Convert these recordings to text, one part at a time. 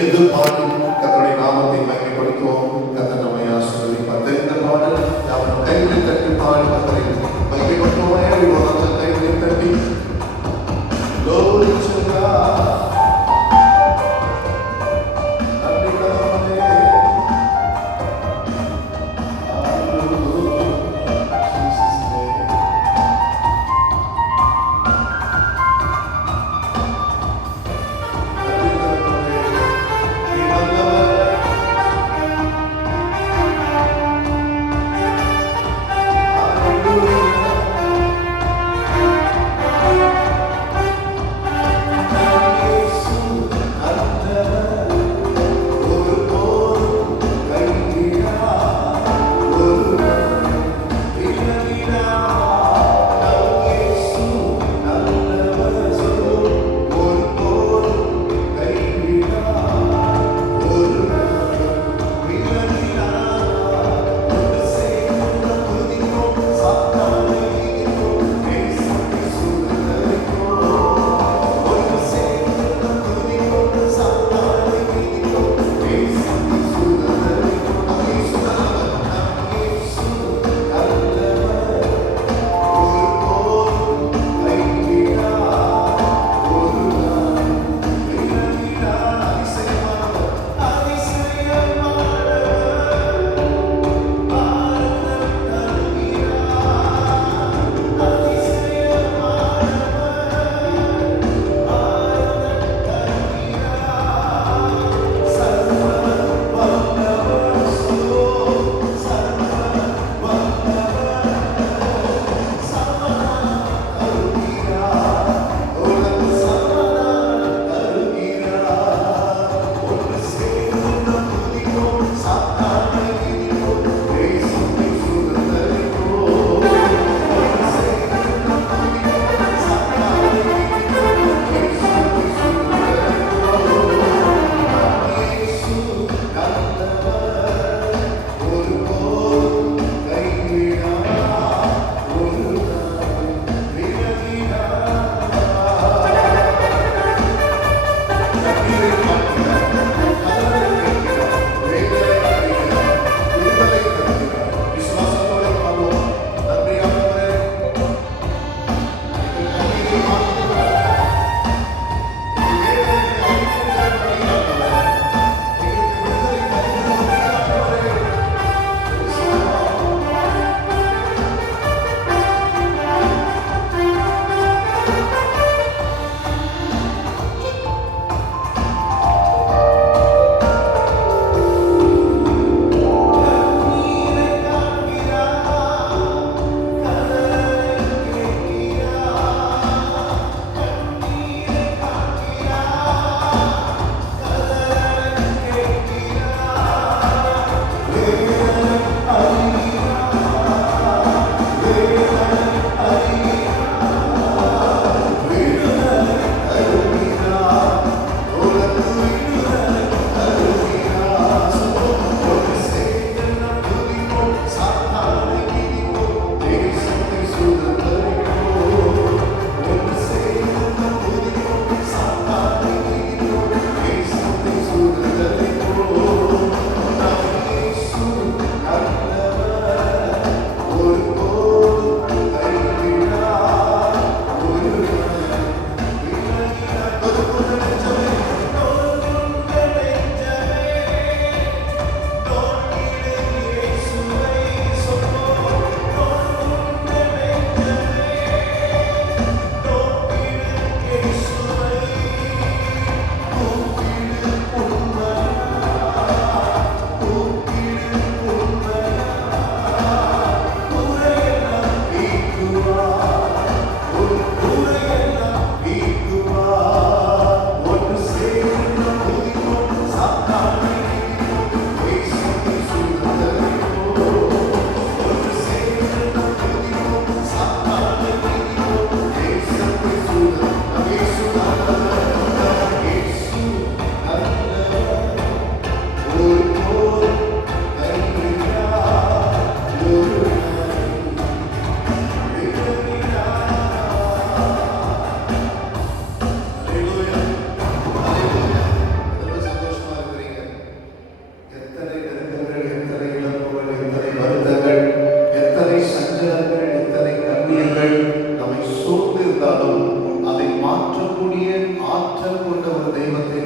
சேர்ந்து பாடி கர்த்தருடைய நாமத்தை மகிமைப்படுத்துவோம். கர்த்தர் நம்மை ஆசீர்வதிப்பார். தெரிந்த பாடல் அவன் கைகளை தட்டி பாடி கர்த்தரை மகிமைப்படுத்துவோம். everyone கைகளை தட்டி glory to God.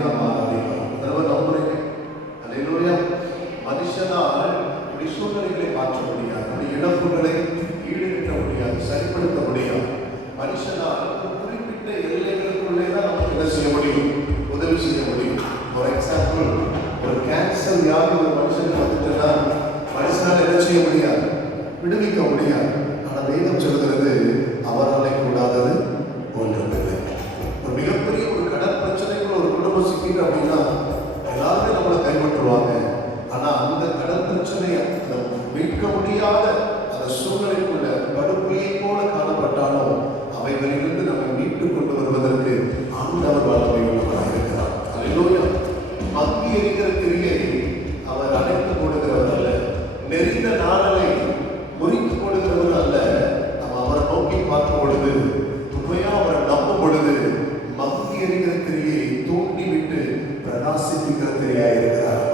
நாம் ஆராதிக்கிறோம். அதனால நம்புறீங்க. அல்லேலூயா. மனுஷனால் இப்படி சூழ்நிலைகளை மாற்ற முடியாது, அப்படி இழப்புகளை ஈடுகட்ட முடியாது, சரிப்படுத்த முடியாது. மனுஷனால் குறிப்பிட்ட எல்லைகளுக்குள்ளே தான் நமக்கு என்ன செய்ய முடியும், உதவி செய்ய முடியும். ஃபார் எக்ஸாம்பிள், ஒரு கேன்சர் வியாதி ஒரு மனுஷனுக்கு வந்துட்டுன்னா மனுஷனால் என்ன செய்ய முடியாது, விடுவிக்க முடியாது. ஆனால் வேதம் சொல்கிறது அவராலே கூடாதது ஒன்றுமில்லை. ஒரு மிகப்பெரிய ஒரு கடன் பிரச்சனைக்குள்ள ஒரு குடும்பம் சிக்கிட்டு அப்படின்னா எல்லாருமே நம்மளை கைப்பற்றுவாங்க. ஆனால் அந்த கடன் பிரச்சனையை மீட்க முடியாத அந்த சூழ்நிலைக்குள்ள கடுமையை போல காணப்பட்டாலும் அவைகளிலிருந்து நம்மை மீட்டு கொண்டு வருவதற்கு ஆண்டவர் வல்லமை உள்ளவராக இருக்கிறார். அல்லேலூயா. மங்கி எரிகிற கிரியை அவர் அணைத்து போடுகிறவர் அல்ல, நெறிந்த நாளை முறித்து போடுகிறவர் அல்ல. நம்ம அவரை நோக்கி பார்க்கும் பொழுது, உண்மையா அவரை நம்பும் பொழுது, மங்கி எரிகிற கிரியை தூண்டி விட்டு பிரகாசிப்பிக்கிற கிரியா இருக்கிறார்.